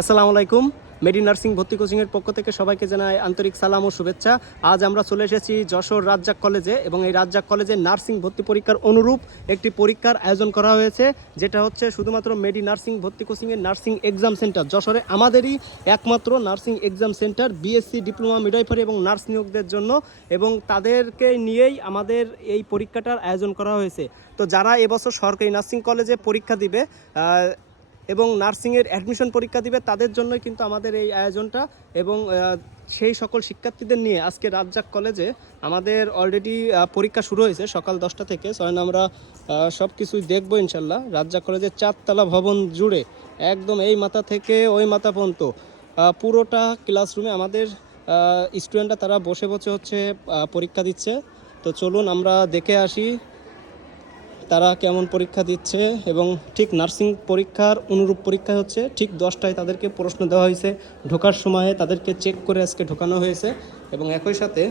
আসসালামু আলাইকুম। মেডি নার্সিং ভর্তি কোচিংয়ের পক্ষ থেকে সবাইকে জানাই আন্তরিক সালাম ও শুভেচ্ছা। আজ আমরা চলে এসেছি যশোর রাজ্জাক কলেজে এবং এই রাজ্জাক কলেজে নার্সিং ভর্তি পরীক্ষার অনুরূপ একটি পরীক্ষার আয়োজন করা হয়েছে, যেটা হচ্ছে শুধুমাত্র মেডি নার্সিং ভর্তি কোচিংয়ের নার্সিং এক্সাম সেন্টার। যশোরে আমাদেরই একমাত্র nursing exam center BSc diploma midwifery এবং নার্স নিয়োগদের জন্য এবং তাদেরকে নিয়েই আমাদের এই পরীক্ষাটার আয়োজন করা হয়েছে। তো যারা এবছর সরকারি নার্সিং কলেজে পরীক্ষা দিবে এবং নার্সিংয়ের অ্যাডমিশন পরীক্ষা দিবে, তাদের জন্যই কিন্তু আমাদের এই আয়োজনটা এবং সেই সকল শিক্ষার্থীদের নিয়ে আজকে রাজ্জাক কলেজে আমাদের অলরেডি পরীক্ষা শুরু হয়েছে সকাল দশটা থেকে। সয়ন আমরা সব কিছুই দেখব ইনশাল্লাহ। রাজ্জাক কলেজের চারতলা ভবন জুড়ে, একদম এই মাথা থেকে ওই মাথা পর্যন্ত পুরোটা ক্লাসরুমে আমাদের স্টুডেন্টরা তারা বসে বসে হচ্ছে পরীক্ষা দিচ্ছে। তো চলুন আমরা দেখে আসি তারা কেমন পরীক্ষা দিচ্ছে এবং ঠিক নার্সিং পরীক্ষার অনুরূপ পরীক্ষা হচ্ছে ঠিক দশটায় তাদেরকে প্রশ্ন দেওয়া হয়েছে। ঢোকার সময়ে তাদেরকে চেক করে আজকে ঢোকানো হয়েছে এবং একই সাথে